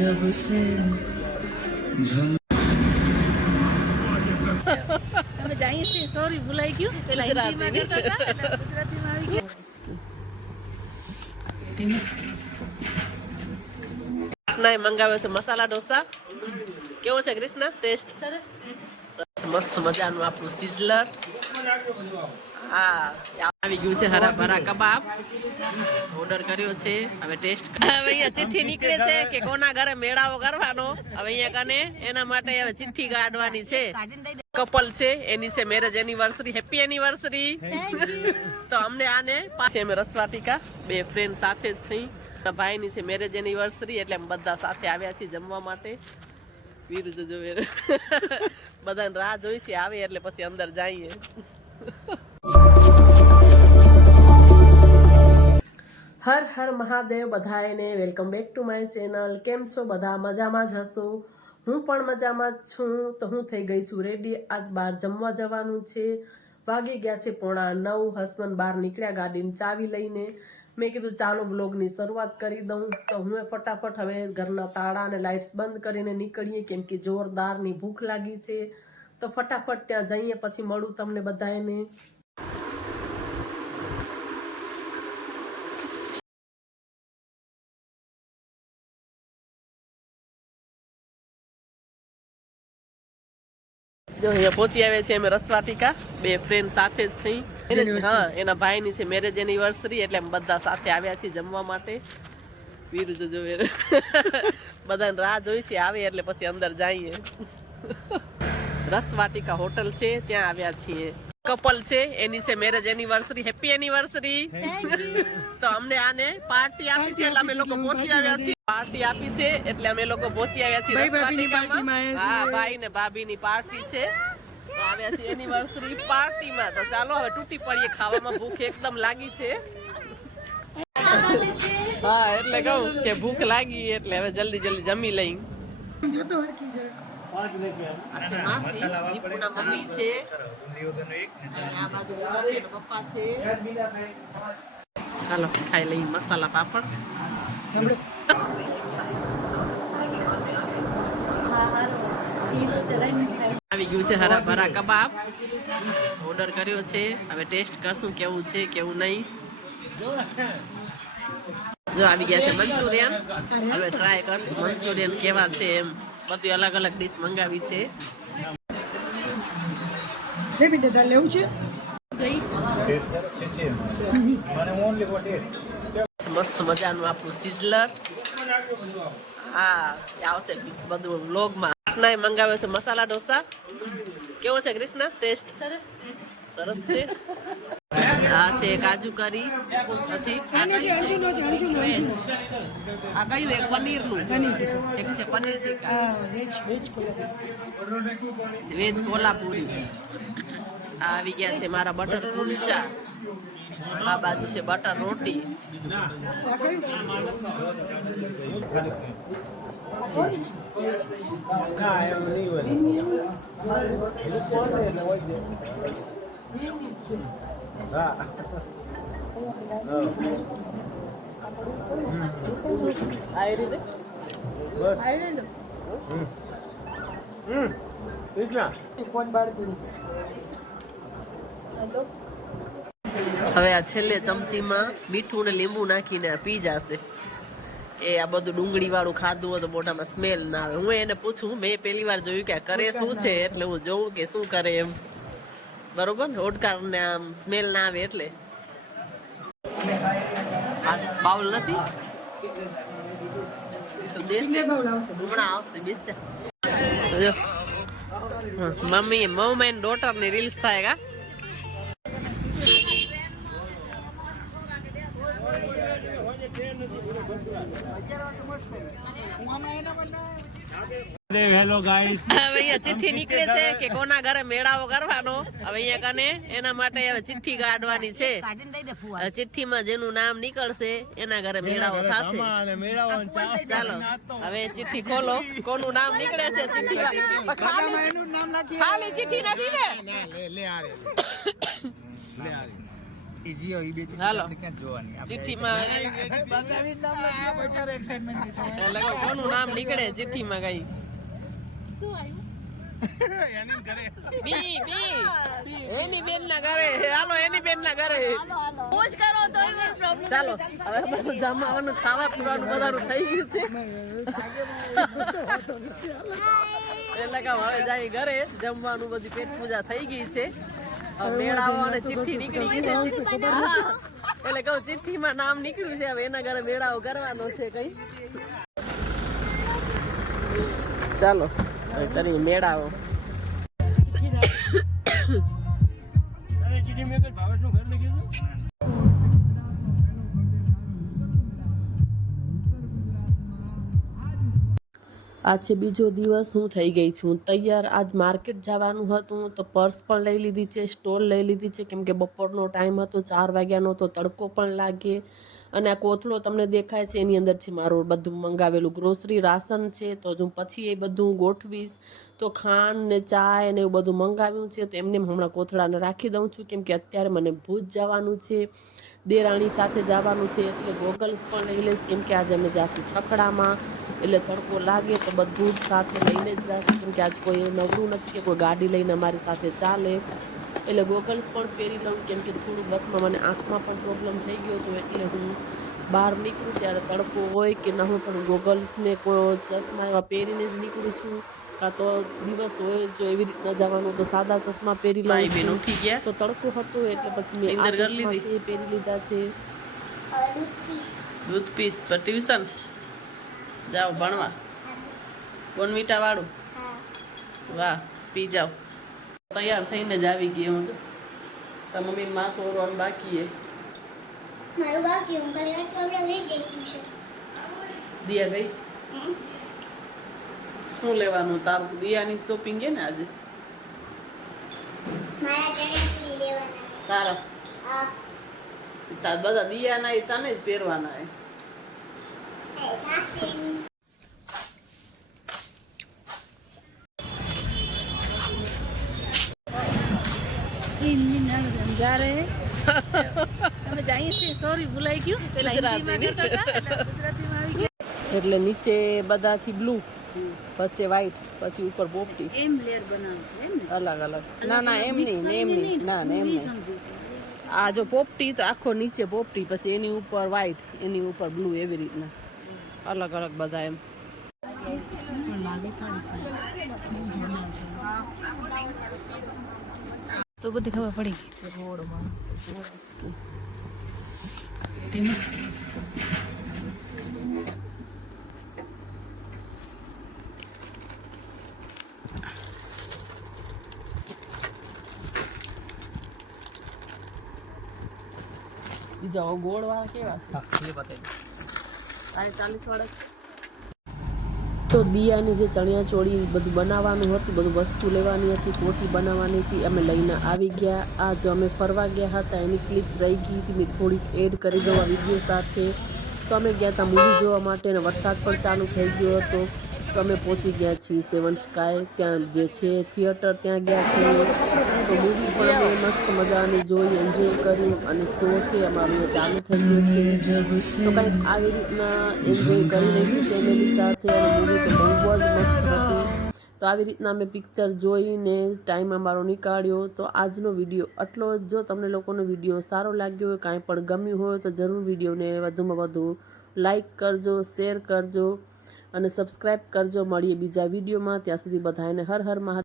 जब से झल અમે જાણીએ છીએ સોરી ભૂલાઈ ગયું પેલા હિન્દીમાં ગુજરાતી. કહેતા હતા એટલે ગુજરાતીમાં આવી ગયું કૃષ્ણાએ મંગાવ્યો છે મસાલા ઢોસા કેવો છે કૃષ્ણા ટેસ્ટ સરસ મસ્ત મજાનું આપણું સિઝલર હા આવી ગયું છે હરા ભરા કબાબ. ઓર્ડર કર્યો છે. હવે ટેસ્ટ હવે અહીંયા ચિઠ્ઠી નીકળે છે કે કોના ઘરે મેળાવો કરવાનો. હવે અહીંયા કને, એના માટે હવે ચિઠ્ઠી કાઢવાની છે. કપલ છે એની છે મેરેજ એનિવર્સરી હેપી એનિવર્સરી તો અમને આને પાછી અમે રસવાટિકા, બે ફ્રેન્ડ સાથે જ છીએ. ભાઈની છે મેરેજ એનિવર્સરી એટલે અમે બધા સાથે આવ્યા છીએ જમવા માટે. વીરુ જોજો બધાને રાહ જોઈ છે આવે એટલે પછી અંદર જઈએ. હર હર મહાદેવ બધાને welcome back to my channel. કેમ છો બધા? મજામાં જ હશો? હું પણ મજામાં જ છું. તો હું થઈ ગઈ છું રેડી આજ બહાર જમવા જવાનું છે. વાગી ગયા છે પોણા નવ. હસબન્ડ બહાર નીકળ્યા ગાડીની ચાવી લઈને. મેં કીધું, ચાલો બ્લોગની શરૂઆત કરી દઉં. તો હું ફટાફટ હવે ઘરના તાળા અને લાઇટ્સ બંધ કરીને નીકળીએ, કેમ કે જોરદારની ભૂખ લાગી છે. તો ફટાફટ ત્યાં જઈએ, પછી મળું તમને બધાને જો અહીંયા પહોંચી આવે છે અમે રસવાટિકા. બે ફ્રેન્ડ સાથે જ છીએ. હા એના ભાઈની છે મેરેજ એનિવર્સરી એટલે અમે બધા સાથે આવ્યા છીએ જમવા માટે. પીરું જોજો બધાને રાહ જોઈ છે આવે એટલે પછી અંદર જઈએ. રસવાટિકા હોટલ છે ત્યાં આવ્યા છીએ. કપલ છે એની છે મેરેજ એનિવર્સરી હેપી એનિવર્સરી તો અમને આને પાર્ટી આપી છે એટલે અમે લોકો પહોંચી આવ્યા છીએ. પાર્ટી આપી છે એટલે અમે લોકો પહોંચી આવ્યા છીએ હા ભાઈ ને ભાભી ની પાર્ટી છે આવ્યા છીએ એનિવર્સરી પાર્ટીમાં તો ચાલો હવે તૂટી પડીએ ખાવામાં ભૂખ એકદમ લાગી છે. હા એટલે કહું કે ભૂખ લાગી એટલે હવે જલ્દી જલ્દી જમી લઈ. આ છે માસી, દીપુના મમ્મી છે. અને આ બાજુ ઓલા છે પપ્પા છે. ચાલો ખાઈ લઈ મસાલા પાપડ. આવી ગયું છે હરા ભરા કબાબ. ઓર્ડર કર્યો છે. હવે ટેસ્ટ કરશું કેવું છે કેવું નહીં. જો આવી ગયા છે મંચુરિયન. હવે ટ્રાય કરશું મંચુરિયન કેવા છે એમ. બધી અલગ અલગ ડીશ મંગાવી છે. લેવું છે? મસ્ત મજાનું આપણું સિઝલર હા આવશે બધું વ્લોગમાં કૃષ્ણાએ મંગાવ્યો છે મસાલા ઢોસા. કેવો છે કૃષ્ણ? ટેસ્ટ સરસ સરસ છે. આ છે કાજુ કરી પછી આ કયું એક? પનીરનું. એક છે પનીર ટીકા. વેજ કોલ્હાપુરી આ આવી ગયા છે મારા બટર કુલચા. આ બાજુ છે બટર રોટી. ના હવે આ છેલ્લે ચમચીમાં મીઠું ને લીંબુ નાખીને પી જશે. એ આ બધું ડુંગળી વાળું ખાધું હોય તો મોઢામાં સ્મેલ ના આવે. હું એને પૂછું, મેં પહેલી વાર જોયું કે કરે શું છે, એટલે હું જોઉં કે શું કરે એમ. બરોબર? ઓડકાર ને આમ સ્મેલ ના આવે એટલે. બાઉલ નથી? મમ્મી મમ એન્ડ ડોટરની રીલ્સ થાય કા? હેલો ગાઈસ હવે અહીંયા ચિઠ્ઠી નીકળે છે કે કોના ઘરે મેળાવો કરવાનો. હવે અહીંયા કને એના માટે હવે ચિઠ્ઠી કાઢવાની છે. ચિઠ્ઠીમાં જેનું નામ નીકળશે એના ઘરે મેળાવો થશે. ચાલો. હવે ચિઠ્ઠી ખોલો. કોનું નામ નીકળે છે ખાલી ચિઠ્ઠી. નથી ને? લે લે હાલો. ચિઠ્ઠીમાં કોનું નામ નીકળે ચિઠ્ઠીમાં કઈ? એની ના ઘરે હાલો એની બેન ઘરે ચાલો હવે જમવાનું ખાવા પીવાનું બધાનું થઈ ગયું છે એટલે કે હવે જાય ઘરે જમવાનું બધી પેટ પૂજા થઈ ગઈ છે મેળાઓ અને ચિઠ્ઠી નીકળી ગઈ છે. એટલે કહું ચિઠ્ઠીમાં નામ નીકળ્યું છે હવે એના ઘરે મેળાઓ કરવાનો છે કઈ ચાલો કરી મેળાઓ આ છે બીજો દિવસ, હું થઈ ગઈ છું. તૈયાર આજ માર્કેટ જવાનું હતું, તો પર્સ પણ લઈ લીધી છે, સ્ટોલ લઈ લીધી છે. કેમ કે બપોરનો ટાઈમ હતો, ચાર વાગ્યાનો, તો તડકો પણ લાગે. અને આ કોથળો તમને દેખાય છે, એની અંદર છે મારું બધું મંગાવેલું ગ્રોસરી રાશન છે, તો હું પછી એ બધું ગોઠવીશ, તો ખાંડ ને ચાય ને એવું બધું મંગાવ્યું છે, તો એમને હમણાં કોથળાને રાખી દઉં છું, કેમ કે અત્યારે મને ભૂજ જવાનું છે, દેરાણી સાથે જવાનું છે, એટલે ગોગલ્સ પણ લઈ લઈશ, કેમ કે આજે અમે જાશું છકડામાં, એટલે તડકો લાગે તો બધું જ સાથે લઈને જ જાશું, કેમ કે આજ કોઈ નવરું નથી કે કોઈ ગાડી લઈને અમારી સાથે ચાલે. એટલે ગોગલ્સ પણ પહેરી લઉં કેમ કે થોડુંક વખતમાં મને આંખમાં પણ પ્રોબ્લેમ થઈ ગયો હતો એટલે હું બહાર નીકળું ત્યારે તડકો હોય કે ના હું પણ ગોગલ્સને કોઈ ચશ્મા એવા પહેરીને જ નીકળું છું. કાં તો દિવસ હોય જો એવી રીતના જવાનું તો સાદા ચશ્મા પહેરી લઉં ઉઠી ગયા? તો તડકો હતો એટલે પછી મેં આ ચશ્મા છે એ પહેરી લીધા છે. દૂધ પીસ પર ટ્યુશન? જાઓ ભણવા. બોનવીટા વાળું વાહ પી જાઓ. તૈયાર થઈને જ આવી ગઈ હું તો. તાર મમ્મી માથું ઓરવાનું બાકી હે. મારું બાકી હું કાલે વાત આપણે વે જઈશું છે દિયા ગઈ? શું લેવાનું તારું? દિયાની શોપિંગ હે ને આજે? મારા ચણિયાચોળી લેવાના. તારા? આ તાર બધા દિયાના એ તને જ પહેરવાના હે. એ થાશે સમજા રહે અમે જઈએ છીએ. સોરી ભૂલાઈ ગયું. પેલા હિન્દીમાં એટલે આવી ગયા. એટલે નીચે બધાથી બ્લુ વચ્ચે વ્હાઈટ પછી ઉપર પોપટી. એમ લેયર બનાવવું એમ અલગ અલગ. ના ના એમ નહીં એમ નહીં. ના ના એમ નહીં. આ જો પોપટી તો આખો નીચે પોપટી પછી એની ઉપર વ્હાઈટ એની ઉપર બ્લુ એવી રીતના. અલગ અલગ બધા એમ. તો બધી ખબર પડી ગઈ. છે રોડમાં. બીજા ગોળ વાળા કેવા છે? ચાલીસ વાળા છે? તો દિયાની જે ચણિયા ચોળી બધું બનાવવાનું હતું, બધું વસ્તુ લેવાની હતી કોટી બનાવવાની હતી, અમે લઈને આવી ગયા. આ જો અમે ફરવા ગયા હતા, એની ક્લિપ રહી ગઈ હતી, મેં થોડીક એડ કરી દઉં આ વીડિયો સાથે. તો અમે ગયા હતા મૂવી જોવા માટે અને વરસાદ પણ ચાલુ થઈ ગયો હતો. અમે પહોંચી ગયા છીએ સેવન સ્કાય. ત્યાં જે છે થિયેટર ત્યાં ગયા છીએ. તો મૂવી પણ અમે મસ્ત મજાની જોઈ એન્જોય કર્યું અને શો છે. અમારું એ ચાલુ થઈ ગયો છે. તો કંઈક આવી રીતના એન્જોય કરી રહી છે ફેમિલી સાથે અને મૂવી તો બહુ જ મસ્ત હતી. તો આવી રીતના અમે પિક્ચર જોઈને ટાઈમ અમારો નીકાળ્યો. તો આજનો વીડિયો આટલો જો. તમને લોકોનો વીડિયો સારો લાગ્યો હોય, કાંઈ પણ ગમ્યું હોય, તો જરૂર વિડીયોને વધુમાં વધુ લાઈક કરજો શેર કરજો. અને સબસ્ક્રાઈબ કરજો. મળીએ બીજા વિડીયોમાં. ત્યાં સુધી બધાને હર હર મહા